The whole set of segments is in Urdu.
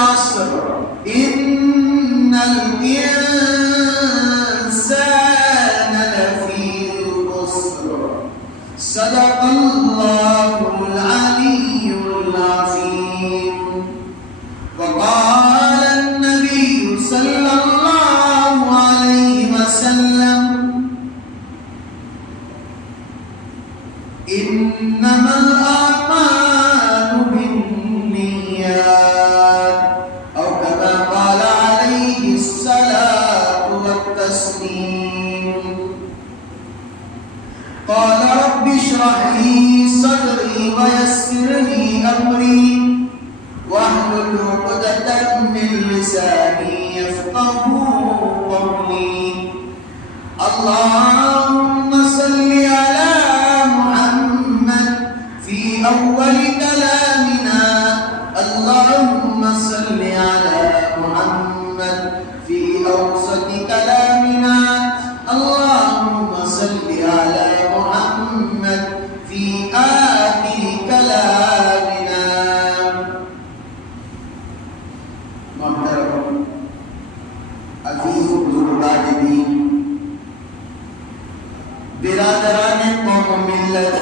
والعصر إن الإنسان لفي خسر صدق الله العلي العظيم. وقال النبي صلى الله عليه وسلم إنما الأعمال بالنيات أو كما قال عليه الصلاة والتسليم. قال رب اشرح لي صدري ويسر لي أمري واحلل عقدة من لساني يفقهوا قولي. اللهم صل على محمد في أول كلامنا، اللهم صل على محمد في أوسط كلامنا، اللهم صل على محمد في آخر كلامنا. محترم عزیز بزرگان دین، برادران قوم و ملت،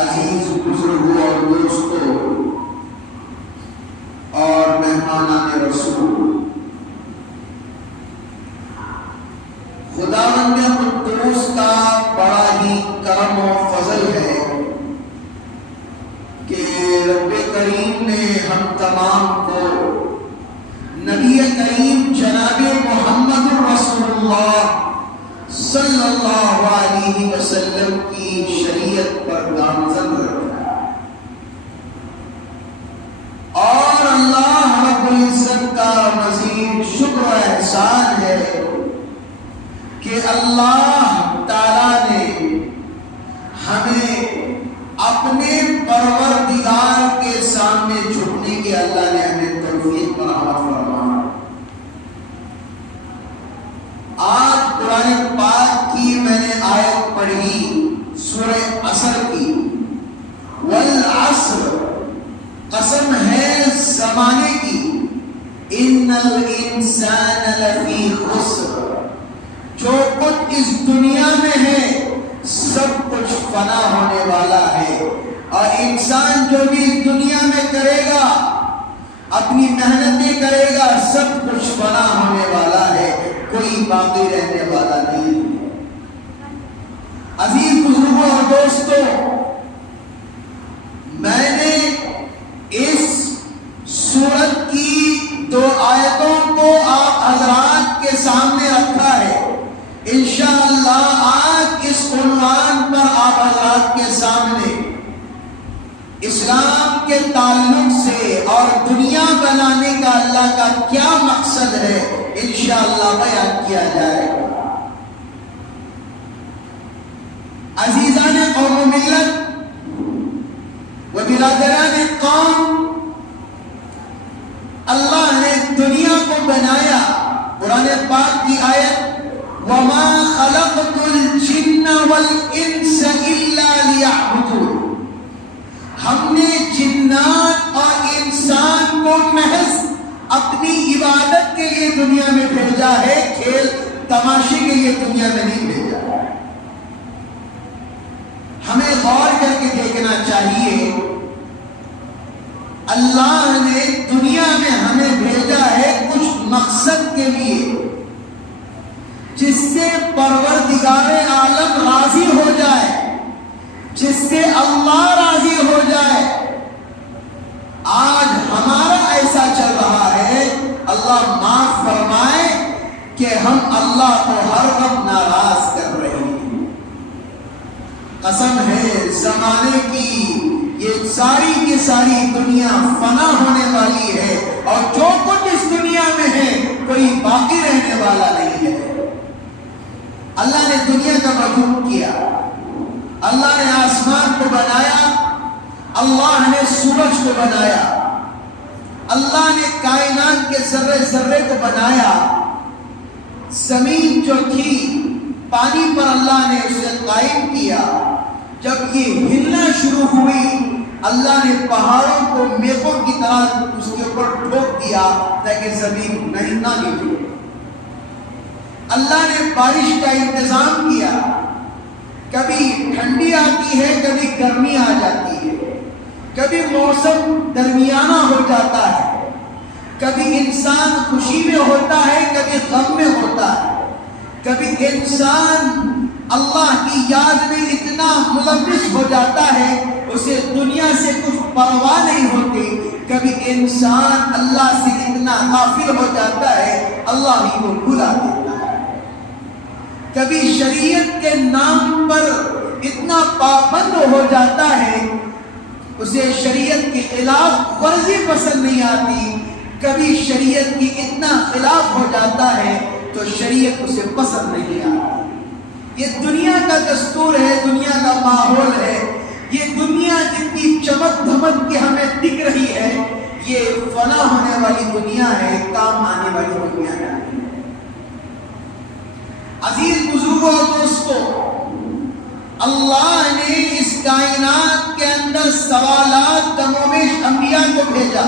عزیز بزرگوں اور دوستوں اور مہمانان رسول، خداوند قدوس کا بڑا ہی کرم و فضل ہے کہ رب کریم نے ہم تمام کو نبی کریم جناب محمد رسول اللہ صلی اللہ علیہ وسلم کی شریعت پر گامزن رکھا، اور اللہ رب العزت کا مزید شکر و احسان ہے کہ اللہ تعالیٰ نے ہمیں اپنے پروردگار کے سامنے جھکنے کی اللہ نے ہمیں توفیق فراہم فرمایا. آج قرآن پاک کی میں نے آیت پڑھی سورہ عصر کی. والعصر، قسم ہے زمانے کی. ان الانسان لفی خسر، جو کچھ اس دنیا میں ہے سب کچھ فنا ہونے والا ہے، اور انسان جو بھی اس دنیا میں کرے گا، اپنی محنتیں کرے گا، سب کچھ فنا ہونے والا ہے، کوئی باقی رہنے والا نہیں ہے. عزیز بزرگوں اور دوستوں، میں نے اس سورت کی 2 آیتوں کو آپ حضرات کے سامنے رکھا ہے. انشاءاللہ آج اس عنوان پر آپ حضرات کے سامنے اسلام کے تعلق سے اور دنیا بنانے کا اللہ کا کیا مقصد ہے انشاءاللہ بیان کیا جائے گا. عزیزان قوم و ملت و برادران قوم، اللہ نے دنیا کو بنایا. قرآن پاک کی آیت وَمَا خَلَقْتُ الْجِنَّ وَالْإِنسَ إِلَّا لِيَعْبُدُونَ، ہم نے جنات اور انسان کو محض اپنی عبادت کے لیے دنیا میں بھیجا ہے، کھیل تماشے کے لیے دنیا میں نہیں بھیجا. ہمیں غور کر کے دیکھنا چاہیے، اللہ نے دنیا میں ہمیں بھیجا ہے کچھ مقصد کے لیے، جس سے پروردگار عالم راضی ہو جائے، جس سے اللہ راضی ہو جائے. آج ہمارا ایسا چل رہا ہے، اللہ معاف فرمائے کہ ہم اللہ کو ہر وقت ناراض کر رہے ہیں. قسم ہے زمانے کی یہ ساری کی ساری دنیا فنا ہونے والی ہے، اور جو کچھ اس دنیا میں ہے کوئی باقی رہنے والا نہیں ہے. اللہ نے دنیا کا وجود کیا، اللہ نے آسمان کو بنایا، اللہ نے سورج کو بنایا، اللہ نے کائنات کے ذرے ذرے کو بنایا. زمین جو تھی پانی پر اللہ نے اسے قائم کیا. جب یہ ہلنا شروع ہوئی اللہ نے پہاڑوں کو میخوں کی طرح اس کے اوپر ٹھوک دیا تاکہ زمین نہ ہلے۔ اللہ نے بارش کا انتظام کیا، کبھی ٹھنڈی آتی ہے کبھی گرمی آ جاتی ہے، کبھی موسم درمیانہ ہو جاتا ہے، کبھی انسان خوشی میں ہوتا ہے کبھی غم میں ہوتا ہے، کبھی انسان اللہ کی یاد میں اتنا ملوث ہو جاتا ہے اسے دنیا سے کچھ پرواہ نہیں ہوتی، کبھی انسان اللہ سے اتنا غافل ہو جاتا ہے اللہ ہی کو بھلا دیتا ہے، کبھی شریعت کے نام پر اتنا پابند ہو جاتا ہے اسے شریعت کی خلاف ورزی پسند نہیں آتی، کبھی شریعت کی اتنا خلاف ہو جاتا ہے تو شریعت اسے پسند نہیں آتی۔ یہ دنیا کا دستور ہے، دنیا کا ماحول ہے، یہ دنیا جتنی چمک دھمک کی ہمیں دکھ رہی ہے یہ فنا ہونے والی دنیا ہے، کام آنے والی دنیا ہے۔ عزیز بزرگوں اور دوستوں، اللہ نے اس کائنات کے اندر سوالات کموبیش انبیاء کو بھیجا،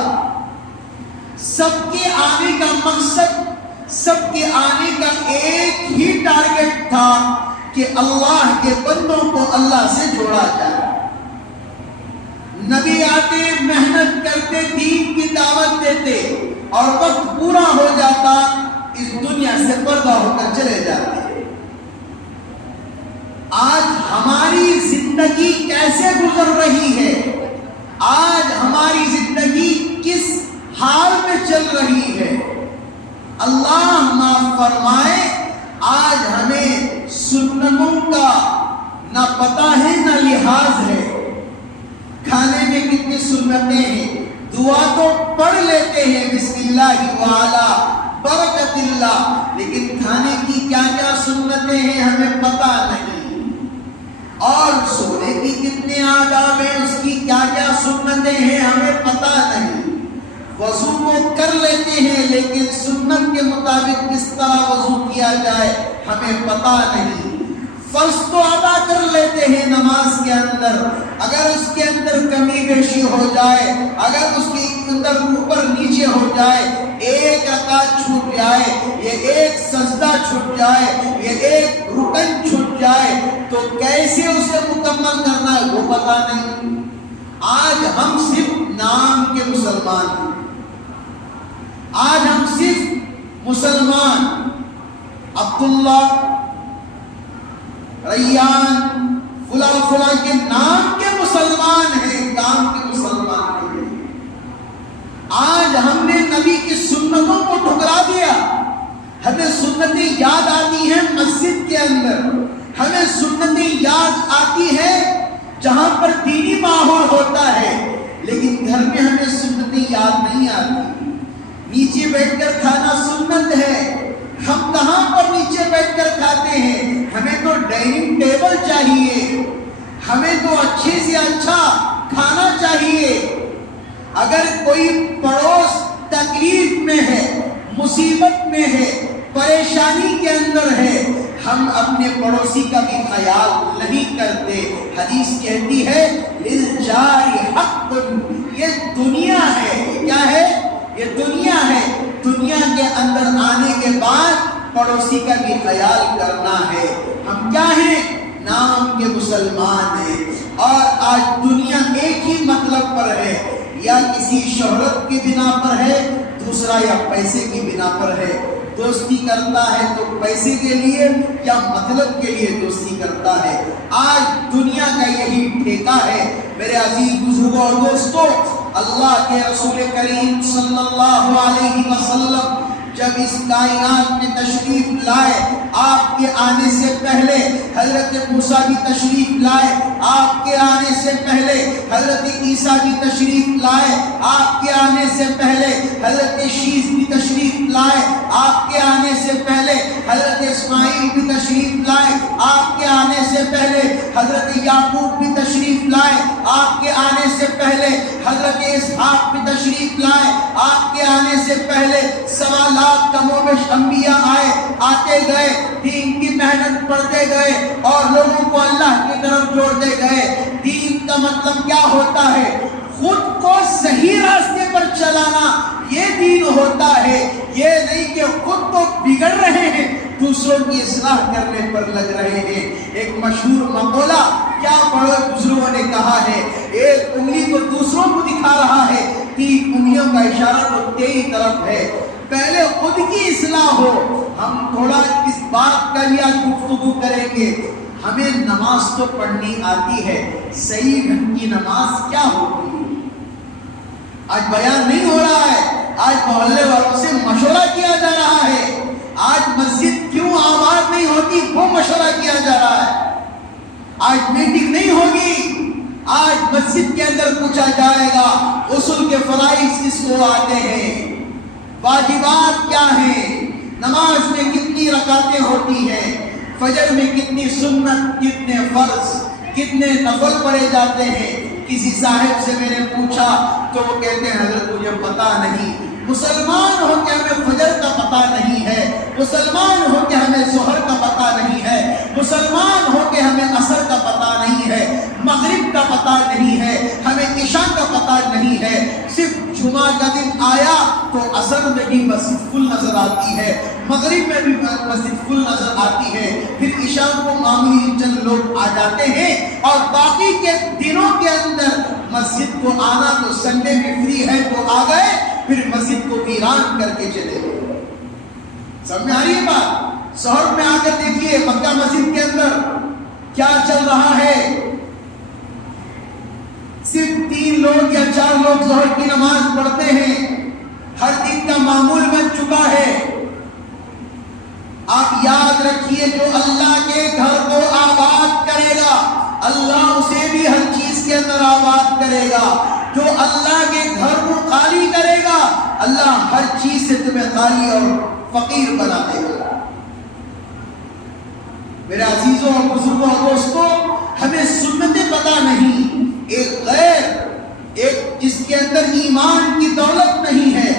سب کے آنے کا مقصد، سب کے آنے کا ایک ہی ٹارگٹ تھا کہ اللہ کے بندوں کو اللہ سے جوڑا جائے۔ نبی آتے، محنت کرتے، دین کی دعوت دیتے اور وقت پورا ہو جاتا اس دنیا سے پردہ ہو کر چلے جاتے۔ آج ہماری زندگی کیسے گزر رہی ہے، آج ہماری زندگی کس حال میں چل رہی ہے، اللہ معاف فرمائے آج ہمیں سنتوں کا نہ پتہ ہے نہ لحاظ ہے۔ کھانے میں کتنی سنتیں ہیں، دعا تو پڑھ لیتے ہیں بسم اللہ وعلا برکت اللہ، لیکن کھانے کی کیا کیا سنتیں ہیں ہمیں پتہ نہیں، اور سونے کی کتنے آداب ہیں اس کی کیا کیا سنتیں ہیں ہمیں پتہ نہیں۔ وضو کو کر لیتے ہیں لیکن سنت کے مطابق کس طرح وضو کیا جائے ہمیں پتہ نہیں۔ فرض تو ادا کر لیتے ہیں نماز کے اندر، اگر اس کے اندر کمی بیشی ہو جائے، اگر اس کے اندر اوپر نیچے ہو جائے، ایک رکعت چھوٹ جائے، یہ ایک سجدہ چھوٹ جائے، یہ ایک رکن چھوٹ جائے تو کیسے اسے مکمل کرنا ہے وہ پتہ نہیں۔ آج ہم صرف نام کے مسلمان ہیں، آج ہم صرف مسلمان عبداللہ، ریان، فلاں فلاں کے نام کے مسلمان ہیں، کام کے مسلمان نہیں۔ آج ہم نے نبی کی سنتوں کو ٹھکرا دیا، ہمیں سنتیں یاد آتی ہیں مسجد کے اندر، ہمیں سنتیں یاد آتی ہے جہاں پر دینی ماحول ہوتا ہے، لیکن گھر میں ہمیں سنتیں یاد نہیں آتی۔ نیچے بیٹھ کر کھانا سنت ہے، ہم کہاں پر نیچے بیٹھ کر کھاتے ہیں، ہمیں تو ڈائننگ ٹیبل چاہیے، ہمیں تو اچھے سے اچھا کھانا چاہیے۔ اگر کوئی پڑوس تکلیف میں ہے، مصیبت میں ہے، پریشانی کے اندر ہے، ہم اپنے پڑوسی کا بھی خیال نہیں کرتے۔ حدیث کہتی ہے للجار حق، یہ دنیا ہے، کیا ہے؟ یہ دنیا ہے، دنیا کے اندر آنے کے بعد پڑوسی کا بھی خیال کرنا ہے۔ ہم کیا ہیں؟ نام کے مسلمان ہیں، اور آج دنیا ایک ہی مطلب پر ہے، یا کسی شہرت کی بنا پر ہے، دوسرا یا پیسے کی بنا پر ہے۔ دوستی کرتا ہے تو پیسے کے لیے یا مطلب کے لیے دوستی کرتا ہے۔ آج دنیا کا یہی ٹھیکہ ہے۔ میرے عزیز بزرگوں اور دوستوں، اللہ کے رسول کریم صلی اللہ علیہ وسلم جب اس کائنات میں تشریف لائے، آپ کے آنے سے پہلے حضرت موسیٰ بھی تشریف لائے، آپ کے آنے سے پہلے حضرت عیسیٰ بھی تشریف لائے، آپ کے آنے سے پہلے حضرت شیس بھی تشریف لائے، آپ کے آنے سے پہلے حضرت اسماعیل بھی تشریف لائے، آپ کے آنے سے پہلے حضرت یعقوب بھی تشریف لائے، آپ کے آنے سے پہلے پہلے حضرت اسحاق بھی تشریف لائے، آپ کے آنے سے پہلے 1.25 لاکھ کم و بیش انبیاء آئے، آتے گئے، دین کی محنت پڑھتے گئے اور لوگوں کو اللہ کی طرف جوڑتے گئے۔ دین کا مطلب کیا ہوتا ہے؟ خود کو صحیح راستے پر چلانا، یہ دین ہوتا ہے۔ یہ نہیں کہ خود تو بگڑ رہے ہیں، دوسروں کی اصلاح کرنے پر لگ رہے ہیں۔ ایک مشہور مقولہ کیا بڑے بزرگوں نے کہا ہے، ایک انگلی تو دوسروں کو دکھا رہا ہے، 3 انگلیوں کا اشارہ تو تیری طرف ہے۔ پہلے خود کی اصلاح ہو۔ ہم تھوڑا اس بات کا بھی آج گفتگو کریں گے۔ ہمیں نماز تو پڑھنی آتی ہے، صحیح ڈھنگ کی نماز کیا ہوتی ہے؟ آج بیان نہیں ہو رہا ہے، آج محلے والوں سے مشورہ کیا جا رہا ہے۔ آج مسجد کیوں آباد نہیں ہوتی وہ مشورہ کیا جا رہا ہے۔ آج میٹنگ نہیں ہوگی، آج مسجد کے اندر پوچھا جائے گا اصول کے فرائض کس کو آتے ہیں، واجبات کیا ہیں، نماز میں کتنی رکعتیں ہوتی ہیں، فجر میں کتنی سنت، کتنے فرض، کتنے نفل پڑھے جاتے ہیں۔ کسی صاحب سے میں نے پوچھا تو وہ کہتے ہیں حضرت مجھے پتا نہیں۔ مسلمان ہو کے ہمیں فجر کا پتا نہیں ہے، مسلمان ہو کے ہمیں ظہر کا پتا نہیں ہے، مسلمان ہو کے ہمیں عصر کا پتا نہیں ہے، مغرب کا پتا نہیں ہے، ہمیں عشاء کا پتا نہیں ہے۔ صرف جمعہ کا دن آیا تو عصر میں بھی مسجد فل نظر آتی ہے، مغرب میں بھی مسجد فل نظر آتی ہے، پھر عشاء کو معمولی چند لوگ آ جاتے ہیں، اور باقی کے دنوں کے اندر مسجد کو آنا تو سنڈے میں فری ہے تو آ گئے، پھر مسجد کو ویران کر کے چلے گئے۔ سمجھ میں آ رہی ہے بات؟ سحر میں آ کر دیکھیے مکہ مسجد کے اندر کیا چل رہا ہے۔ صرف 3 لوگ یا 4 لوگ ظہر کی نماز پڑھتے ہیں، ہر دن کا معمول بن چکا ہے۔ آپ یاد رکھیے جو اللہ کے گھر کو آباد کرے گا اللہ اسے بھی ہر چیز کے اندر آباد کرے گا۔ جو اللہ کے گھر کو خالی کرے گا اللہ ہر چیز سے تمہیں خالی اور فقیر بنا دے گا۔ میرے عزیزوں اور بزرگوں اور دوستوں، ہمیں سنتیں پتہ نہیں۔ ایک غیر، ایک جس کے اندر ایمان کی دولت نہیں ہے،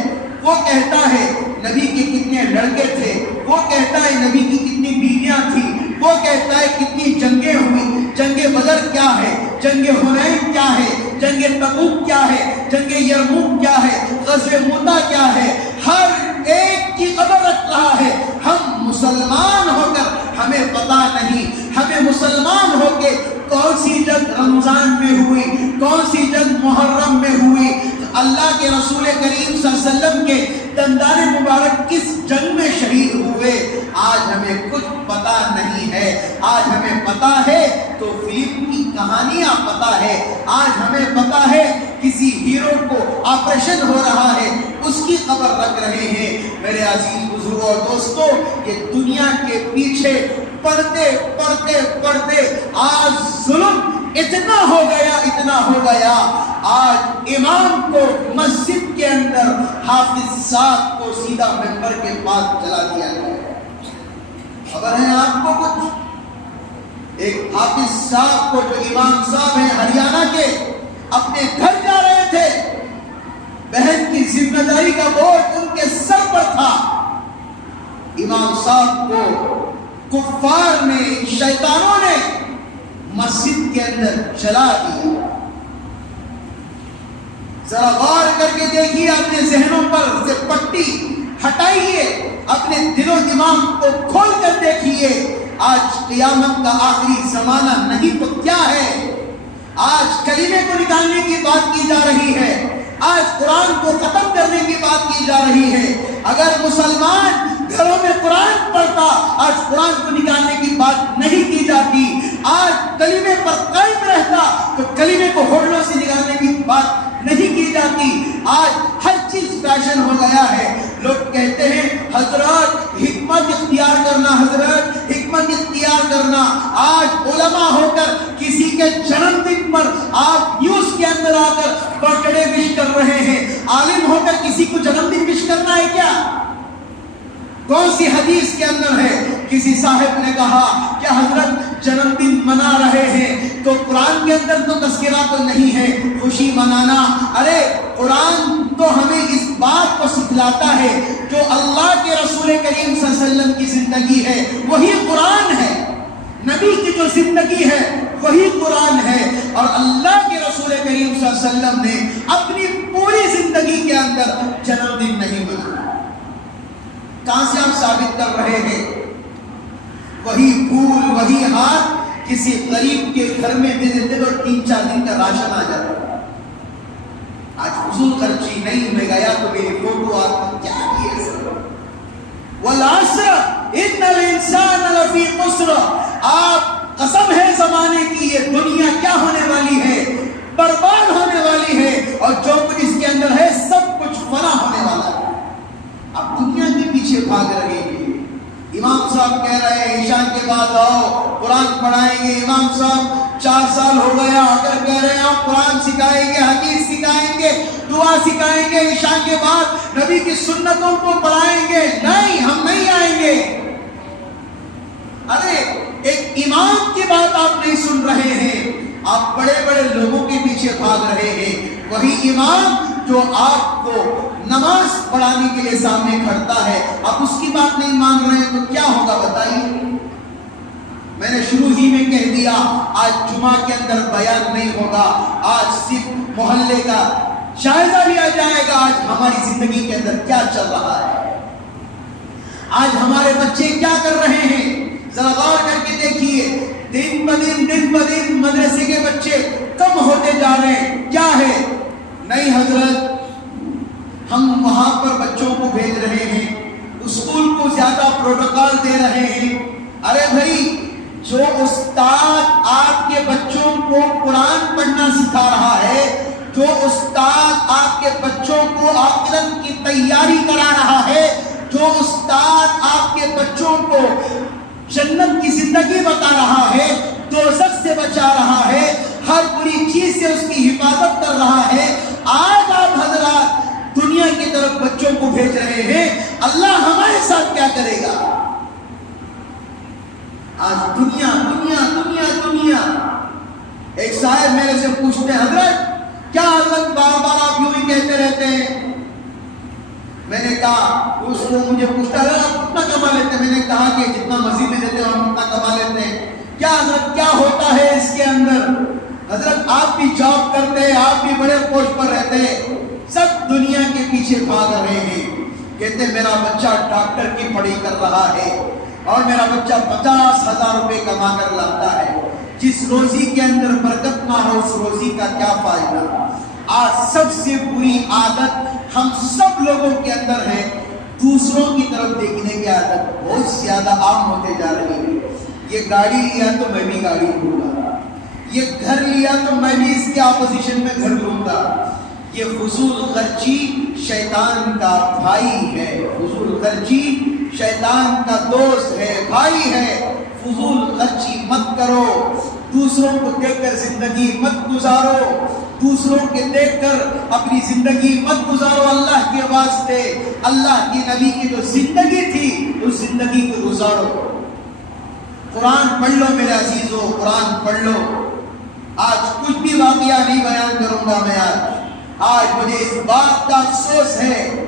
وہ کہتا ہے نبی کے کتنے لڑکے تھے، وہ کہتا ہے نبی کی کتنی بیویاں تھیں، وہ کہتا ہے کتنی جنگیں ہوئی، جنگ بدر کیا ہے، جنگ حنین کیا ہے، جنگ تبوک کیا ہے، جنگ یرموک کیا ہے، غزوہ موتا کیا ہے، ہر ایک کی خبر رکھ رہا ہے۔ ہم مسلمان ہو کر ہمیں پتہ نہیں، ہمیں مسلمان ہو کے کون سی جنگ رمضان میں ہوئی، کون سی جنگ محرم میں ہوئی، اللہ کے رسول کریم صلی اللہ علیہ وسلم کے دندان مبارک کس جنگ میں شہید ہوئے، آج ہمیں کچھ پتہ نہیں ہے۔ آج ہمیں پتہ ہے تو فلم کی کہانیاں پتہ ہے، آج ہمیں پتہ ہے کسی ہیرو کو آپریشن ہو رہا ہے اس کی خبر رکھ رہے ہیں۔ میرے عزیز بزرگوں اور دوستوں، یہ دنیا کے پیچھے پڑھتے پڑھتے پڑھتے آج ظلم اتنا ہو گیا، آج امام کو مسجد کے اندر حافظ صاحب کو سیدھا ممبر کے پاس چلا دیا گیا۔ خبر ہے آپ کو کچھ؟ ایک حافظ صاحب کو جو امام صاحب ہیں ہریانہ کے، اپنے گھر جا رہے تھے، بہن کی ذمہ داری کا بوجھ ان کے سر پر تھا، امام صاحب کو کفار نے، شیطانوں نے مسجد کے اندر جلا دیا۔ ذرا غور کر کے دیکھیے، اپنے ذہنوں پر سے پٹی ہٹائیے، اپنے دل و دماغ کو کھول کر دیکھیے۔ آج قیامت کا آخری زمانہ نہیں تو کیا ہے؟ آج کلمے کو نکالنے کی بات کی جا رہی ہے، آج قرآن کو ختم کرنے کی بات کی جا رہی ہے۔ اگر مسلمان گھروں میں قرآن پڑھتا، آج قرآن کو نکالنے کی بات نہیں کی جاتی۔ آج کلمے پر قائم رہتا تو کلمے کو ہوٹلوں سے نکالنے کی بات نہیں کی جاتی۔ آج ہر چیز فیشن ہو گیا ہے۔ لوگ کہتے ہیں حضرات حکمت اختیار کرنا، حضرت حکمت اختیار کرنا۔ آج علماء ہو کر کسی کے جنم دن پر آپ نیوز کے اندر آ کر برتھ ڈے وش کر رہے ہیں۔ عالم ہو کر کسی کو جنم دن وش کرنا ہے کیا؟ کون سی حدیث کے اندر ہے؟ کسی صاحب نے کہا کہ حضرت جنم دن منا رہے ہیں تو قرآن کے اندر تو تذکرہ تو نہیں ہے خوشی منانا. ارے قرآن تو ہمیں اس بات کو سکھلاتا ہے جو اللہ کے رسول کریم صلی اللہ علیہ وسلم کی زندگی ہے وہی قرآن ہے. نبی کی جو زندگی ہے وہی قرآن ہے. اور اللہ کے رسول کریم صلی اللہ علیہ وسلم نے اپنی پوری زندگی کے اندر جنم دن نہیں منایا. کہاں سے آپ ثابت کر رہے ہیں؟ وہی پھول وہی ہاتھ کسی غریب کے گھر میں دے دیتے تو 3-4 دن کا راشن آ جاتا. آج فضول خرچی نہیں میں گیا تو میری فوٹو آپ نے کیا کیے سر. والعصر ان الانسان لفی خسر. آپ قسم ہے زمانے کی یہ دنیا کیا ہونے والی ہے؟ برباد ہونے والی ہے اور جو کچھ اس کے اندر ہے سب کچھ فنا ہونے والا ہے. اب دنیا کے پیچھے بھاگ رہے ہیں. امام صاحب کہہ رہے ہیں عشاء کے بعد آؤ قرآن پڑھائیں گے. امام صاحب 4 سال ہو گیا اگر کہہ رہے ہیں آپ قرآن سکھائیں گے حدیث سکھائیں گے دعا سکھائیں گے عشاء کے بعد نبی کی سنتوں کو پڑھائیں گے. نہیں ہم نہیں آئیں گے. ارے ایک امام کی بات آپ نہیں سن رہے ہیں. آپ بڑے بڑے لوگوں کے پیچھے بھاگ رہے ہیں. وہی امام جو آپ کو نماز پڑھانے کے لیے سامنے کھڑتا ہے آپ اس کی بات نہیں مان رہے ہیں تو کیا ہوگا بتائیے. میں نے شروع ہی میں کہہ دیا آج جمعہ کے اندر بیان نہیں ہوگا. آج صرف محلے کا جائزہ لیا جائے گا. آج ہماری زندگی کے اندر کیا چل رہا ہے, آج ہمارے بچے کیا کر رہے ہیں. ذرا غور کر کے دیکھیے دن بدن مدرسے کے بچے کم ہوتے جا رہے ہیں. کیا ہے؟ نہیں حضرت ہم وہاں پر بچوں کو بھیج رہے ہیں اسکول کو زیادہ پروٹوکال دے رہے ہیں. ارے بھائی جو استاد آپ کے بچوں کو قرآن پڑھنا سکھا رہا ہے جو استاد آپ کے بچوں کو آخرت کی تیاری کرا رہا ہے جو استاد آپ کے بچوں کو جنت کی زندگی بتا رہا ہے دوزخ سے بچا رہا ہے ہر بری چیز سے اس کی حفاظت کر رہا ہے آج آپ حضرات دنیا کی طرف بچوں کو بھیج رہے ہیں. اللہ ہمارے ساتھ کیا کرے گا؟ آج دنیا دنیا دنیا دنیا. ایک صاحب میرے سے پوچھتے ہیں حضرت کیا حضرت بار بار آپ یوں ہی کہتے رہتے ہیں. میں نے کہا اس کو مجھے پوچھتا ہے آپ کتنا کما لیتے ہیں. میں نے کہا کہ جتنا مسجد میں دیتے ہیں ہم اتنا کما لیتے ہیں. کیا حضرت کیا ہوتا ہے اس کے اندر؟ حضرت آپ بھی جاب کرتے ہیں آپ بھی بڑے پوسٹ پر رہتے ہیں سب دنیا کے پیچھے بھاگ رہے ہیں. کہتے میرا بچہ ڈاکٹر کی پڑھائی کر رہا ہے اور میرا بچہ 50,000 روپے کما کر لاتا ہے. جس روزی کے اندر برکت نہ ہو اس روزی کا کیا فائدہ. آج سب سے بری عادت ہم سب لوگوں کے اندر ہے دوسروں کی طرف دیکھنے کی عادت بہت زیادہ عام ہوتے جا رہی ہے. یہ گاڑی لیا تو میں بھی گاڑی لوں گا, یہ گھر لیا تو میں بھی اس کے اپوزیشن میں گھر لوں گا. یہ فضول خرچی شیطان کا بھائی ہے. فضول خرچی شیطان کا دوست ہے بھائی ہے. فضول خرچی مت کرو. دوسروں کو دیکھ کر زندگی مت گزارو. دوسروں کے دیکھ کر اپنی زندگی مت گزارو. اللہ کے واسطے اللہ کی نبی کی جو زندگی تھی اس زندگی کو گزارو. قرآن پڑھ لو میرے عزیزو قرآن پڑھ لو. آج کچھ بھی واقعہ نہیں بیان کروں گا میں. آج مجھے اس بات کا افسوس ہے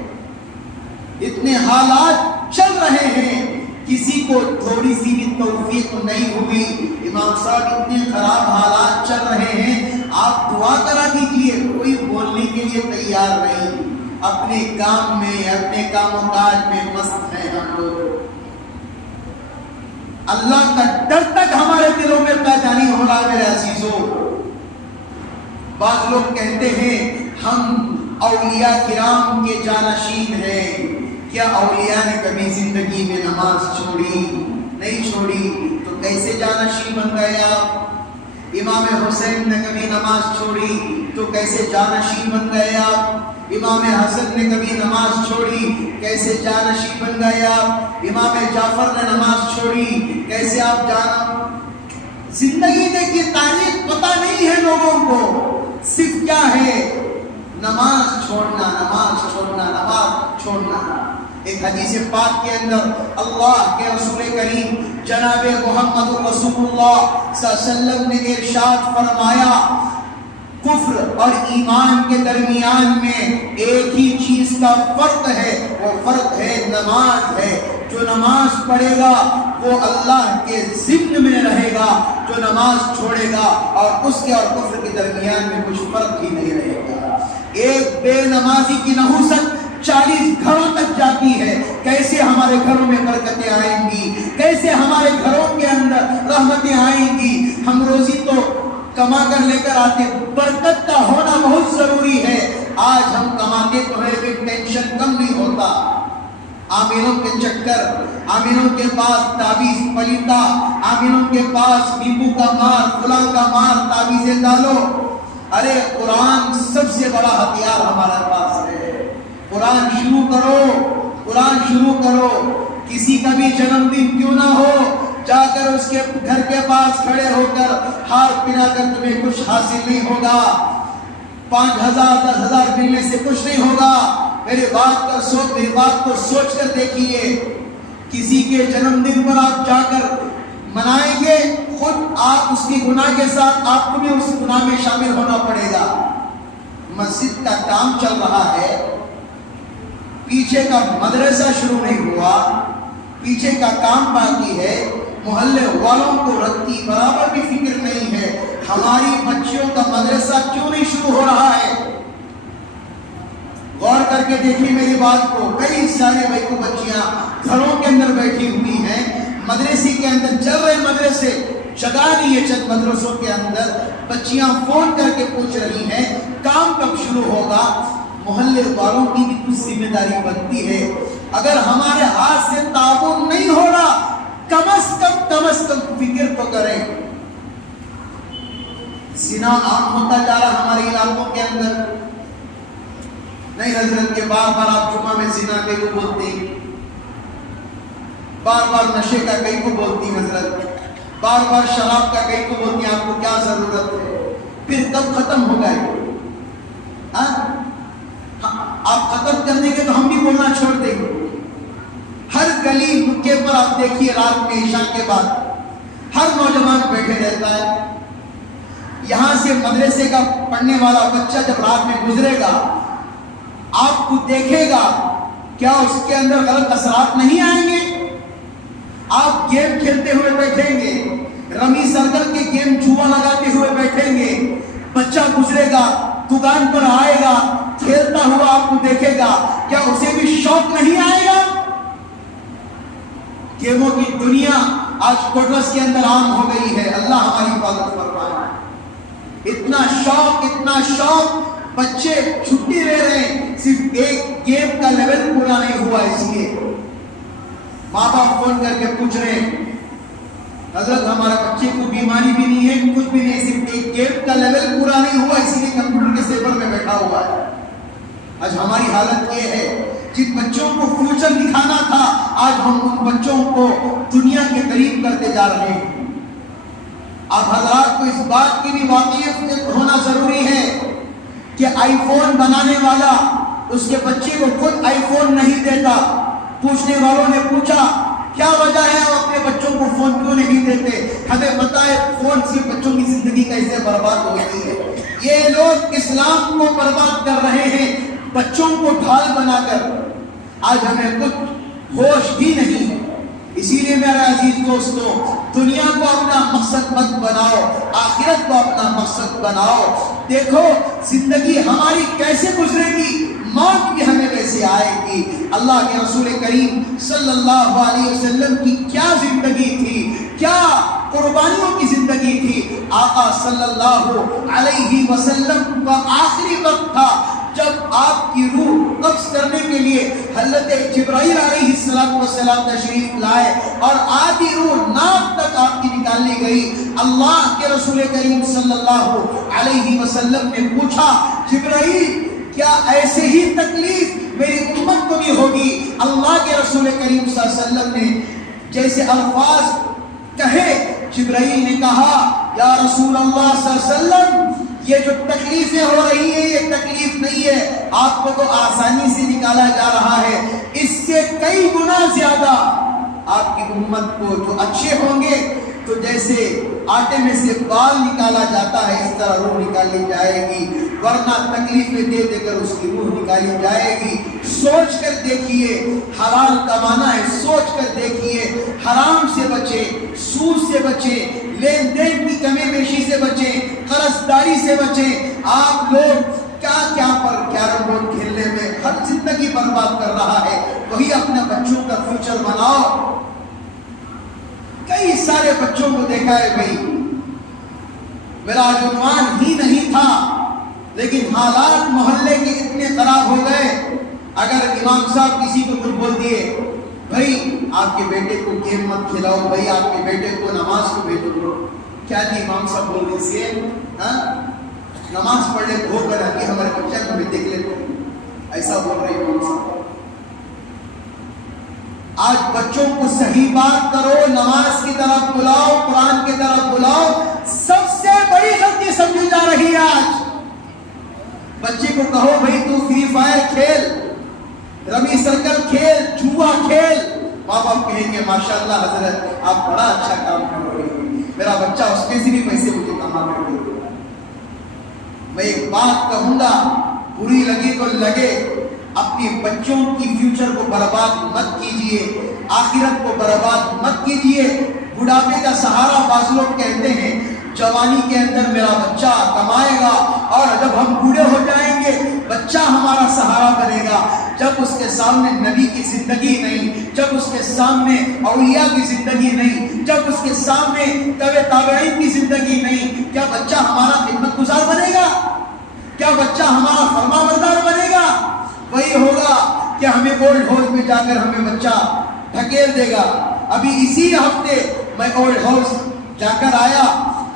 اتنے حالات چل رہے ہیں کسی کو تھوڑی سی بھی توفیق نہیں ہوئی. امام صاحب اتنے خراب حالات چل رہے ہیں آپ دعا کرا دیجئے. کوئی بولنے کے لیے تیار نہیں. اپنے کام میں اپنے کام و کاج میں مست ہیں ہم لوگ. اللہ کا ڈر تک ہمارے دلوں میں پیدا نہیں ہو رہا میرے عزیزوں. بعض لوگ کہتے ہیں ہم اولیاء کرام کے جانشین ہیں. کیا اولیاء نے کبھی زندگی میں نماز چھوڑی؟ نہیں چھوڑی. تو کیسے جانشین بن گئے آپ؟ امام حسین نے کبھی نماز چھوڑی تو کیسے جانشین بن گئے آپ؟ امام حسن نے کبھی نماز چھوڑی کیسے جانشین بن گئے آپ؟ امام جعفر نے نماز چھوڑی کیسے آپ زندگی دیکھیے تاریخ پتہ نہیں ہے لوگوں کو. صرف کیا ہے نماز چھوڑنا نماز چھوڑنا نماز چھوڑنا. ایک حدیث پاک کے اندر اللہ کے رسول کریم جناب محمد رسول اللہ صلی اللہ علیہ وسلم نے ارشاد فرمایا، کفر اور ایمان کے درمیان میں ایک ہی چیز کا فرق ہے، وہ فرق ہے نماز ہے۔ جو نماز پڑھے گا وہ اللہ کے ذمن میں رہے گا، جو نماز چھوڑے گا اور اس کے اور کفر کے درمیان میں کچھ فرق ہی نہیں رہے گا۔ ایک بے نمازی کی نحوست 40 گھروں تک جاتی ہے۔ کیسے ہمارے گھروں میں برکتیں آئیں گی، کیسے ہمارے گھروں کے اندر رحمتیں آئیں گی۔ ہم روزی تو کما کر لے کر آتے، برکت کا ہونا بہت ضروری ہے۔ آج ہم کماتے تو ہے لیکن ٹینشن کم نہیں ہوتا۔ آمینوں کے چکر، آمینوں کے پاس تعویذ پلیتا، آمینوں کے پاس نیبو کا مار، فلاں کا مار، تعویذیں ڈالو۔ ارے قرآن سب سے بڑا ہتھیار ہمارے پاس ہے۔ قرآن شروع کرو، قرآن شروع کرو۔ کسی کا بھی جنم دن کیوں نہ ہو، جا کر اس کے گھر کے پاس کھڑے ہو کر ہاتھ پھیلا کر تمہیں کچھ حاصل نہیں ہوگا، 5,000 10,000 ملنے سے کچھ نہیں ہوگا۔ میری بات کو سوچ کر دیکھیے، کسی کے جنم دن پر آپ جا کر منائیں گے، خود آپ اس کی گناہ کے ساتھ آپ کو بھی اس گناہ میں شامل ہونا پڑے گا۔ مسجد کا کام چل رہا ہے، پیچھے کا مدرسہ شروع نہیں ہوا، پیچھے کا کام باقی ہے، محلے والوں کو رت کی برابر بھی فکر نہیں ہے، ہماری بچیوں کا مدرسہ کیوں نہیں شروع ہو رہا ہے؟ غور کر کے دیکھیں میری بات کو، کئی سارے بھائی کو بچیاں گھروں کے اندر بیٹھی ہوئی ہیں، مدرسے کے اندر چل رہے مدرسے، جگہ نہیں ہے چند مدرسوں کے اندر، بچیاں فون کر کے پوچھ رہی ہیں کام کب شروع ہوگا۔ محلے والوں کی بھی کچھ ذمہ داری بنتی ہے۔ اگر ہمارے ہاتھ سے تعاون نہیں ہو رہا، کم از کم فکر تو کریں۔ زنا عام ہوتا جا رہا ہمارے علاقوں کے اندر، نہیں حضرت کے بار بار آپ جمعہ میں زنا کئی کو بولتی، بار بار نشے کا کئی کو بولتی حضرت، بار بار شراب کا کئی کو بولتی، آپ کو کیا ضرورت ہے؟ پھر کب ختم ہو گئے؟ آپ ختم کر دیں گے تو ہم بھی بولنا چھوڑ دیں گے۔ ہر گلی مکے پر آپ دیکھیے رات میں عشاء کے بعد ہر نوجوان بیٹھے رہتا ہے۔ یہاں سے مدرسے کا پڑھنے والا بچہ جب رات میں گزرے گا، آپ کو دیکھے گا، کیا اس کے اندر غلط اثرات نہیں آئیں گے؟ آپ گیم کھیلتے ہوئے بیٹھیں گے، رمی سرکل کے گیم جوا لگاتے ہوئے بیٹھیں گے، بچہ گزرے گا، دکان پر آئے گا، کھیلتا ہوا آپ کو دیکھے گا، کیا اسے بھی شوق نہیں آئے گا؟ گیموں کی دنیا آج کوٹرس کے اندر عام ہو گئی ہے، اللہ ہماری حفاظت فرمائے۔ اتنا شوق، بچے چھٹی رہ رہے ہیں، صرف ایک گیم کا لیول پورا نہیں ہوا، اس لیے ماں باپ فون کر کے پوچھ رہے ہیں حضرت ہمارے بچے کو بیماری بھی نہیں ہے، کچھ بھی نہیں، صرف ایک گیم کا لیول پورا نہیں ہوا، اس لیے کمپیوٹر کے سیور میں بیٹھا ہوا ہے۔ آج ہماری حالت یہ ہے، جن بچوں کو فیوچر دکھانا تھا، آج ہم ان بچوں کو دنیا کے قریب کرتے جا رہے ہیں۔ آپ حضرات کو اس بات کی بھی واقعیت ہونا ضروری ہے کہ آئی فون بنانے والا اس کے بچے کو خود آئی فون نہیں دیتا۔ پوچھنے والوں نے پوچھا کیا وجہ ہے آپ اپنے بچوں کو فون کیوں نہیں دیتے؟ ہمیں بتائے فون سے بچوں کی زندگی کیسے برباد ہو گئی ہے۔ یہ لوگ اسلام کو برباد کر رہے ہیں بچوں کو ڈھال بنا کر۔ آج ہمیں کچھ ہوش بھی نہیں ہے۔ اسی لیے میرے عزیز دوستو، دنیا کو اپنا مقصد مت بناؤ، آخرت کو اپنا مقصد بناؤ۔ دیکھو زندگی ہماری کیسے گزرے گی، موت بھی ہمیں کیسے آئے گی۔ اللہ کے رسول کریم صلی اللہ علیہ وسلم کی کیا زندگی تھی، کیا قربانیوں کی زندگی تھی۔ آقا صلی اللہ علیہ وسلم کا آخری وقت تھا جب آپ کی روح قبض کرنے کے لیے حضرت جبرائیل علیہ السلام تشریف لائے اور آدھی روح ناک تک آپ کی نکال لی گئی۔ اللہ کے رسول کریم صلی اللہ علیہ وسلم نے پوچھا جبرائیل کیا ایسے ہی تکلیف میری امت کو بھی ہوگی؟ اللہ کے رسول کریم صلی اللہ علیہ وسلم نے جیسے الفاظ کہے، جبرائیل نے کہا یا رسول اللہ صلی اللہ علیہ وسلم یہ جو تکلیفیں ہو رہی ہیں یہ تکلیف نہیں ہے، آپ کو تو آسانی سے نکالا جا رہا ہے، اس سے کئی گنا زیادہ آپ کی امت کو جو اچھے ہوں گے تو جیسے آٹے میں سے بال نکالا جاتا ہے اس طرح روح نکالی جائے گی، ورنہ تکلیفیں دے دے کر اس کی روح نکالی جائے گی۔ سوچ کر دیکھیے، حلال کمانا ہے، سوچ کر دیکھیے، حرام سے بچیں، سود سے بچیں، لین دین کی کمی بیشی سے بچیں، قرض داری سے بچیں۔ آپ لوگ کیا پر کیرم بورڈ کھیلنے میں ہر زندگی برباد کر رہا ہے، وہی اپنے بچوں کا فیوچر بناؤ۔ کئی سارے بچوں کو دیکھا ہے بھائی، میرا عنوان ہی نہیں تھا لیکن حالات محلے کے اتنے خراب ہو گئے، اگر امام صاحب کسی کو کچھ بول دیے، بھائی آپ کے بیٹے کو گیم مت کھلاؤ، بھائی آپ کے بیٹے کو نماز کو بھیجو، کیا جی امام صاحب بول رہے سے نماز پڑھ لے تو ہو کر آتی ہمارے بچہ کو بھی دیکھ لیتے، ایسا بول رہے امام صاحب۔ آج بچوں کو صحیح بات کرو، نماز کی طرف بلاؤ، قرآن کی طرف بلاؤ، سب سے بڑی غلطی سمجھی جا رہی ہے۔ آج بچے کو کہو بھائی تو فری فائر کھیل، رمی سرکل کھیل، جوا کھیل، ماں باپ کہیں گے ماشاءاللہ حضرت آپ بڑا اچھا کام کر رہے ہیں، میرا بچہ اس میں سے بھی پیسے مجھے کما کر دے۔ میں ایک بات کہوں گا، بری لگی تو لگے، اپنی بچوں کی فیوچر کو برباد مت کیجئے، آخرت کو برباد مت کیجئے۔ بڑھاپے کا سہارا بعض لوگ کہتے ہیں جوانی کے اندر میرا بچہ کمائے گا اور جب ہم بوڑھے ہو جائیں گے بچہ ہمارا سہارا بنے گا، جب اس کے سامنے نبی کی زندگی نہیں، جب اس کے سامنے اولیاء کی زندگی نہیں، جب اس کے سامنے تابع تابعین کی زندگی نہیں، کیا بچہ ہمارا خدمت گزار بنے گا؟ کیا بچہ ہمارا فرما بردار بنے گا؟ وہی ہوگا کہ ہمیں اولڈ ہاؤس میں جا کر ہمیں بچہ ڈھکیل دے گا۔ ابھی اسی ہفتے میں اولڈ ہاؤس جا کر آیا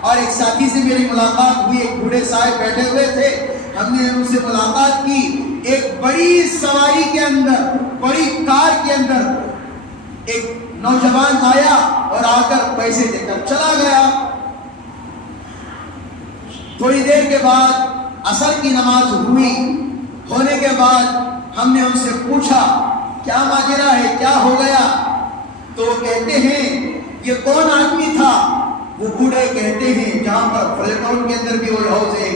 اور ایک ساتھی سے میری ملاقات ہوئی، ایک بوڑھے صاحب بیٹھے ہوئے تھے، ہم نے ان سے ملاقات کی، ایک بڑی سواری کے اندر، بڑی کار کے اندر ایک نوجوان آیا اور آ کر پیسے دے کر چلا گیا۔ تھوڑی دیر کے بعد عصر کی نماز ہوئی، ہونے کے بعد ہم نے ان سے پوچھا کیا ماجرا ہے، کیا ہو گیا؟ تو وہ کہتے ہیں یہ کون آدمی تھا؟ وہ بوڑھے کہتے ہیں جہاں پر فلے ٹاؤن کے اندر بھی اولڈ ہاؤس ہے،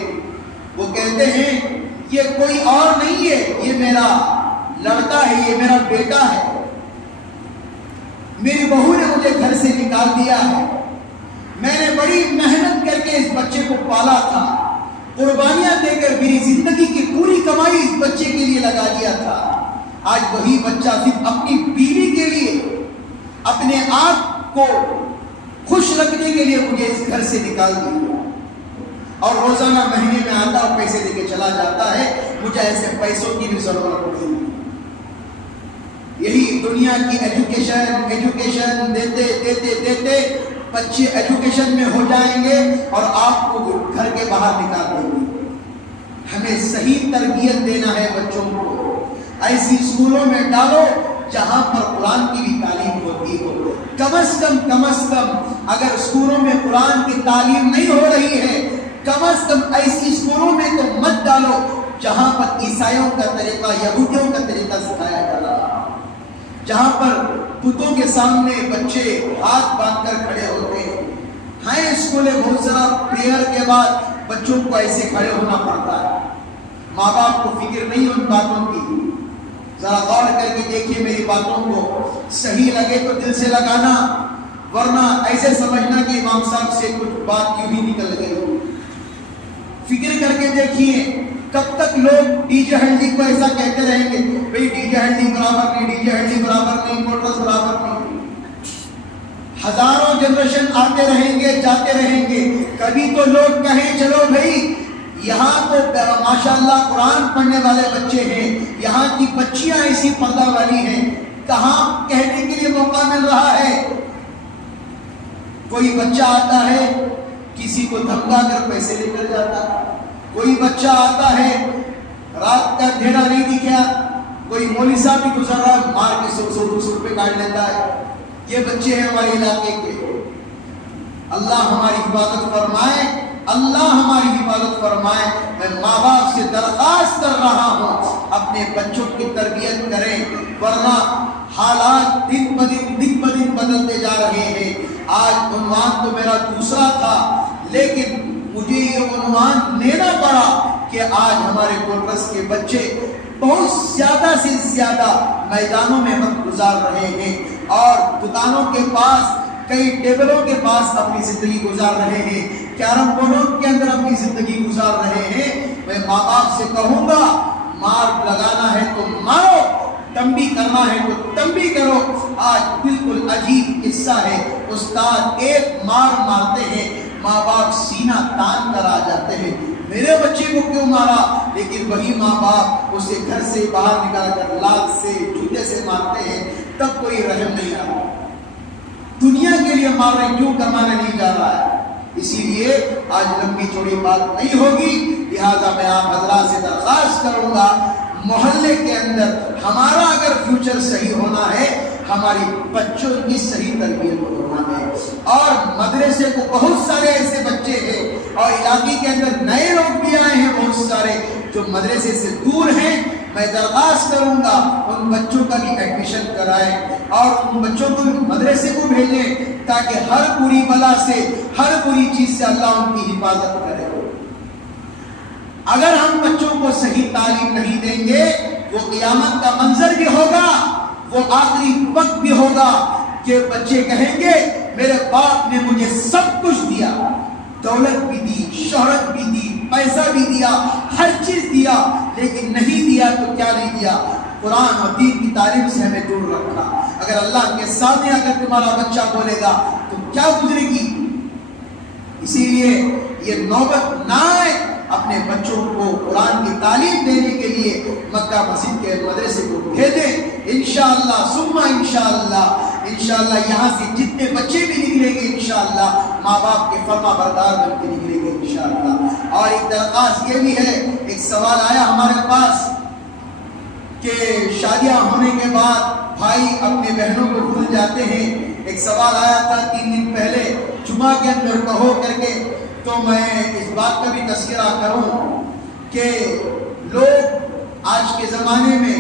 وہ کہتے ہیں یہ کوئی اور نہیں ہے، یہ میرا لڑکا ہے، یہ میرا بیٹا ہے، میری بہو نے مجھے گھر سے نکال دیا ہے، میں نے بڑی محنت کر کے اس بچے کو پالا تھا، قربانیاں دے کر میری زندگی کی پوری کمائی اس بچے کے لیے لگا دیا تھا، آج وہی بچہ صرف اپنی بیوی کے لیے، اپنے آپ کو خوش رکھنے کے لیے مجھے اس گھر سے نکال دیا اور روزانہ مہینے میں آتا اور پیسے دے کے چلا جاتا ہے، مجھے ایسے پیسوں کی بھی ضرورت نہیں۔ یہی دنیا کی ایجوکیشن دیتے دیتے دیتے بچے ایجوکیشن میں ہو جائیں گے اور آپ کو گھر کے باہر نکال دیں گے۔ ہمیں صحیح تربیت دینا ہے بچوں کو، ایسی اسکولوں میں ڈالو جہاں پر قرآن کی بھی تعلیم ہوتی ہو، کم از کم اگر اسکولوں میں قرآن کی تعلیم نہیں ہو رہی ہے، کم از کم ایسی اسکولوں میں تو مت ڈالو جہاں پر عیسائیوں کا طریقہ، یہودیوں کا طریقہ سکھایا جا رہا، جہاں پر بتوں کے سامنے بچے ہاتھ باندھ کر کھڑے ہوتے ہیں۔ ہاں اسکولیں بہت سارا پریئر کے بعد بچوں کو ایسے کھڑے ہونا پڑتا ہے، ماں باپ کو فکر نہیں ان باتوں کی۔ ذرا غور کر کے دیکھیے میری باتوں کو، صحیح لگے تو دل سے لگانا، ورنہ ایسے سمجھنا کہ امام صاحب سے کچھ بات یوں ہی نکل گئی۔ فکر کر کے دیکھیے کب تک لوگ ڈی جے ہنڈی کو ایسا کہتے رہیں گے، بھئی ڈی جے ہنڈی برابر نہیں، ڈی جے ہنڈی برابر نہیں، موٹرز برابر نہیں۔ ہزاروں جنریشن آتے رہیں گے، جاتے رہیں گے، کبھی تو لوگ کہیں چلو بھئی یہاں تو ماشاءاللہ قرآن پڑھنے والے بچے ہیں، یہاں کی بچیاں ایسی پردہ والی ہیں، کہاں کہنے کے لیے موقع مل رہا ہے؟ کوئی بچہ آتا ہے کسی کو دھمکا کر پیسے لے کر جاتا ہے، کوئی بچہ آتا ہے رات کا اندھیرا نہیں دکھا، کوئی مولوی صاحب بھی گزر رہا مار کے 100-200 روپے کاٹ لیتا ہے۔ یہ بچے ہیں ہمارے علاقے کے، اللہ ہماری حفاظت فرمائے، اللہ ہماری حفاظت فرمائے۔ میں ماں باپ سے درخواست کر رہا ہوں اپنے بچوں کی تربیت کریں، ورنہ حالات دن بدن بدلتے جا رہے ہیں۔ آج عنوان تو میرا دوسرا تھا، لیکن مجھے یہ عنوان لینا پڑا کہ آج ہمارے کوٹرس کے بچے بہت زیادہ سے زیادہ میدانوں میں وقت گزار رہے ہیں اور دکانوں کے پاس، کئی ٹیبلوں کے پاس اپنی زندگی گزار رہے ہیں، کیرم بورڈ کے اندر اپنی زندگی گزار رہے ہیں۔ میں ماں باپ سے کہوں گا، مار لگانا ہے تو مارو، تنبیہ کرنا ہے تو تنبیہ کرو۔ آج بالکل عجیب قصہ ہے، استاد ایک مار مارتے ہیں، ماں باپ سینہ تان کر آ جاتے ہیں، میرے بچے کو کیوں مارا؟ لیکن وہی ماں باپ اسے گھر سے باہر نکال کر لات سے، جوتے سے مارتے ہیں، تب کوئی رحم نہیں آ رہا۔ دنیا کے لیے مار رہے، کیوں کمانے نہیں جا رہا ہے؟ اسی لیے آج لمبی چوڑی بات نہیں ہوگی، لہذا میں آپ حضرات سے درخواست کروں گا، محلے کے اندر ہمارا اگر فیوچر صحیح ہونا ہے، ہماری بچوں کی صحیح تربیت ہونا ہے۔ اور مدرسے کو بہت سارے ایسے بچے ہیں اور علاقے کے اندر نئے لوگ بھی آئے ہیں بہت سارے جو مدرسے سے دور ہیں، میں درخواست کروں گا ان بچوں کا بھی ایڈمیشن کرائیں اور ان بچوں کو مدرسے کو بھیجیں تاکہ ہر بری بلا سے، ہر بری چیز سے اللہ ان کی حفاظت کرے۔ اگر ہم بچوں کو صحیح تعلیم نہیں دیں گے، وہ قیامت کا منظر بھی ہوگا، وہ آخری وقت بھی ہوگا کہ بچے کہیں گے میرے باپ نے مجھے سب کچھ دیا، دولت بھی دی، شہرت بھی دی، پیسہ بھی دیا، ہر چیز دیا، لیکن نہیں دیا تو کیا نہیں دیا؟ قرآن اور دین کی تعلیم سے ہمیں دور رکھا۔ اگر اللہ کے سامنے اگر تمہارا بچہ بولے گا تو کیا گزرے گی؟ اسی لیے یہ نوبت نہ آئے، اپنے بچوں کو قرآن کی تعلیم دینے کے لیے مکہ مسجد کے مدرسے کو بھیجیں، انشاءاللہ ثم انشاءاللہ یہاں سے جتنے بچے بھی نکلیں گے انشاءاللہ ماں باپ کے فرما بردار بن کے نکلیں گے انشاءاللہ۔ اور ایک درخواست یہ بھی ہے، ایک سوال آیا ہمارے پاس کہ شادیاں ہونے کے بعد بھائی اپنے بہنوں کو بھول جاتے ہیں۔ ایک سوال آیا تھا 3 دن پہلے جمعہ کے اندر کہو کر کے، تو میں اس بات کا بھی تذکرہ کروں کہ لوگ آج کے زمانے میں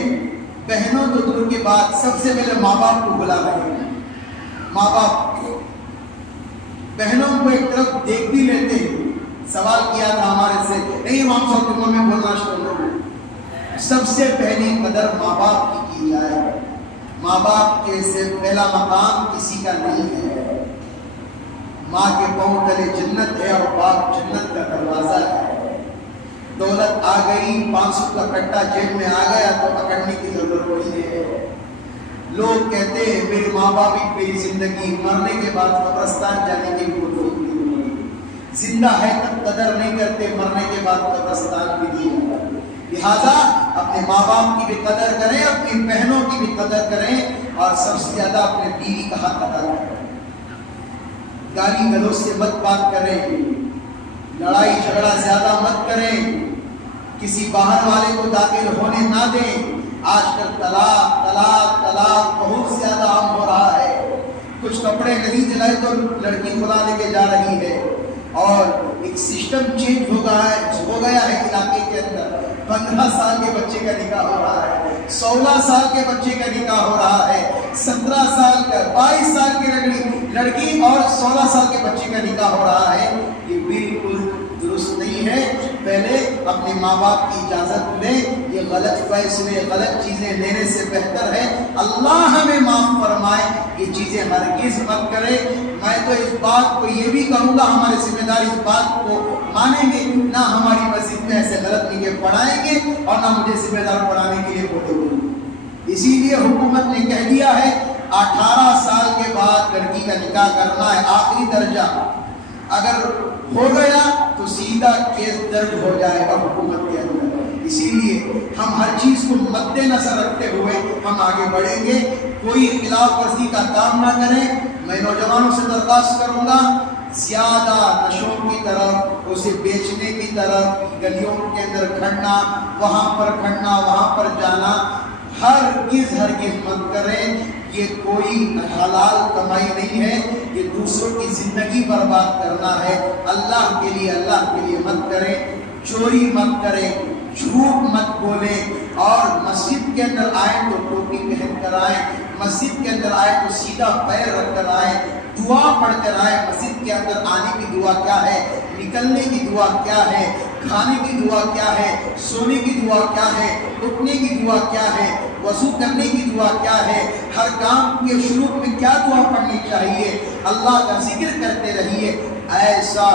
بہنوں تو دور کی بات، سب سے پہلے ماں باپ کو بلا رہے ہیں۔ ماں باپ بہنوں کو ایک طرف دیکھ بھی لیتے ہیں۔ سوال کیا تھا ہمارے سے، نہیں امام صاحب جمعہ میں بولنا شروع کروں، سب سے پہلی قدر ماں باپ کی جائے۔ ماں باپ کے سے پہلا مقام کسی کا نہیں ہے۔ ماں کے پاؤں تلے جنت ہے اور باپ جنت کا دروازہ ہے۔ دولت آ گئی، 500 کا کٹا جیب میں آ گیا تو پکڑنے کی ضرورت نہیں ہے۔ لوگ کہتے ہیں میرے ماں باپ کی میری زندگی، مرنے کے بعد قبرستان جانے کی کوئی فکر نہیں ہوئی، زندہ ہے تب قدر نہیں کرتے، مرنے کے بعد قبرستان بھی نہیں ہوتا۔ لہذا اپنے ماں باپ کی بھی قدر کریں، اپنی بہنوں کی بھی قدر کریں اور سب سے زیادہ اپنے بیوی کا حق ادا کریں۔ گالی گلوچ سے مت بات کریں، لڑائی جھگڑا زیادہ مت کریں، کسی باہر والے کو داخل ہونے نہ دیں۔ آج کل طلاق طلاق طلاق بہت زیادہ عام ہو رہا ہے۔ کچھ کپڑے نہیں دلائے تو لڑکی کھلا لے کے جا رہی ہے، اور ایک سسٹم چینج ہو گیا ہے علاقے کے اندر۔ 15 سال کے بچے کا نکاح ہو رہا ہے، 16 سال کے بچے کا نکاح ہو رہا ہے، 17 سال کا، 22 سال کی لڑکی اور 16 سال کے بچے کا نکاح ہو رہا ہے۔ یہ بالکل درست نہیں ہے۔ پہلے اپنے ماں باپ کی اجازت لیں، یہ غلط فیصلے غلط چیزیں لینے سے بہتر ہے اللہ ہمیں معاف فرمائے، یہ چیزیں ہرگز مت کرے۔ میں تو اس بات کو یہ بھی کہوں گا، ہمارے ذمہ دار اس بات کو مانیں گے، نہ ہماری مسجد میں ایسے غلط نکاح پڑھائیں گے اور نہ مجھے ذمہ دار پڑھانے کے لیے بولیں گے۔ اسی لیے حکومت نے کہہ دیا ہے 18 سال کے بعد لڑکی کا نکاح کرنا ہے، آخری درجہ۔ اگر ہو گیا تو سیدھا کیس درج ہو جائے گا حکومت کے اندر۔ اسی لیے ہم ہر چیز کو مد نظر رکھتے ہوئے ہم آگے بڑھیں گے، کوئی خلاف ورزی کا کام نہ کریں۔ میں نوجوانوں سے درخواست کروں گا، زیادہ نشوں کی طرف، اسے بیچنے کی طرف، گلیوں کے اندر کھڑنا، وہاں پر جانا ہرگز مت کریں۔ یہ کوئی حلال کمائی نہیں ہے، یہ دوسروں کی زندگی برباد کرنا ہے۔ اللہ کے لیے مت کریں، چوری مت کریں، جھوٹ مت بولیں اور کے اندر آئے تو ٹوپی پہن کر آئے، مسجد کے اندر آئے تو سیدھا پیر رکھ کر آئے، دعا پڑھ کر آئے۔ مسجد کے اندر آنے کی دعا کیا ہے، نکلنے کی دعا کیا ہے، کھانے کی دعا کیا ہے، سونے کی دعا کیا ہے، اٹھنے کی دعا کیا ہے، وضو کرنے کی دعا کیا ہے، ہر کام کے شروع میں کیا دعا پڑھنی چاہیے، اللہ کا ذکر کرتے رہیے۔ ایسا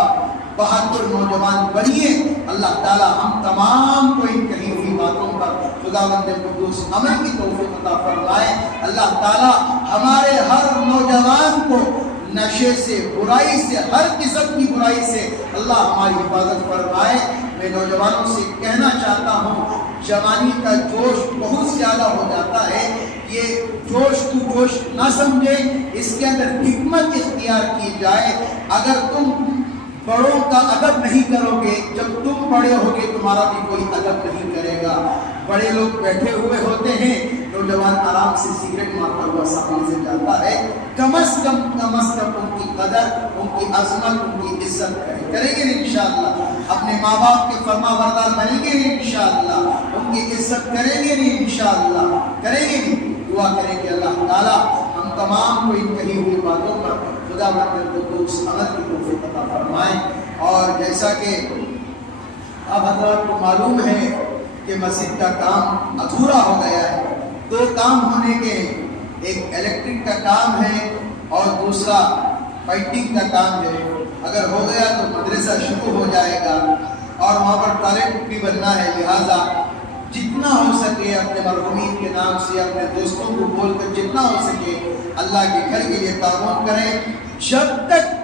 بہادر نوجوان بنیے۔ اللہ تعالی ہم تمام کو ان کہی ہوئی باتوں پر خداوند قدوس عمل کی توفیق عطا فرمائے۔ اللہ تعالی ہمارے ہر نوجوان کو نشے سے، برائی سے، ہر قسم کی برائی سے اللہ ہماری حفاظت فرمائے۔ میں نوجوانوں سے کہنا چاہتا ہوں، جوانی کا جوش بہت زیادہ ہو جاتا ہے، یہ جوش تو جوش نہ سمجھے، اس کے اندر حکمت اختیار کی جائے۔ اگر تم بڑوں کا ادب نہیں کرو گے، جب تم بڑے ہوگے تمہارا بھی کوئی ادب نہیں کرے گا۔ بڑے لوگ بیٹھے ہوئے ہوتے ہیں، نوجوان آرام سے سگریٹ مارتا ہوا سامنے سے جاتا ہے، کم از کم ان کی قدر، ان کی عظمت، ان کی عزت کریں گے انشاءاللہ، اپنے ماں باپ کے فرما بردار بنیں گے انشاءاللہ، ان کی عزت کریں گے انشاءاللہ، کریں گے دعا کریں گے اللہ تعالیٰ ہم تمام کو ان کہی ہوئی باتوں پر خداوند قدوس عمل کی توفیق عطا فرمائے۔ اور جیسا کہ اب حضرات کو معلوم ہے کہ مسجد کا کام ادھورا ہو گیا ہے، دو کام ہونے کے، ایک الیکٹرک کا کام ہے اور دوسرا پینٹنگ کا کام ہے۔ اگر ہو گیا تو مدرسہ شروع ہو جائے گا اور وہاں پر ٹوائلٹ بھی بننا ہے، لہٰذا جتنا ہو سکے اپنے مرحومین کے نام سے، اپنے دوستوں کو بول کر جتنا ہو سکے اللہ کے گھر کے لیے تعاون کریں۔ جب تک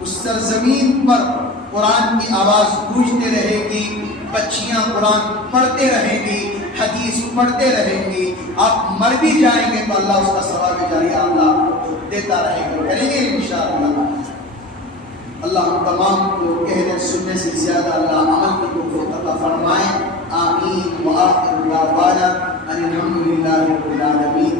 اس سرزمین پر قرآن کی آواز گونجتے رہے گی، بچیاں قرآن پڑھتے رہیں گی، حدیث پڑھتے رہیں گی، آپ مر بھی جائیں گے تو اللہ اس کا ثواب جاریہ اللہ دیتا رہے گا، کریں گے انشاءاللہ۔ اللہ ہم تمام کو کہنے سننے سے زیادہ اللہ عمل کی توفیق عطا فرمائے۔ آمین وآخر دعوانا ان الحمد للہ رب العالمین۔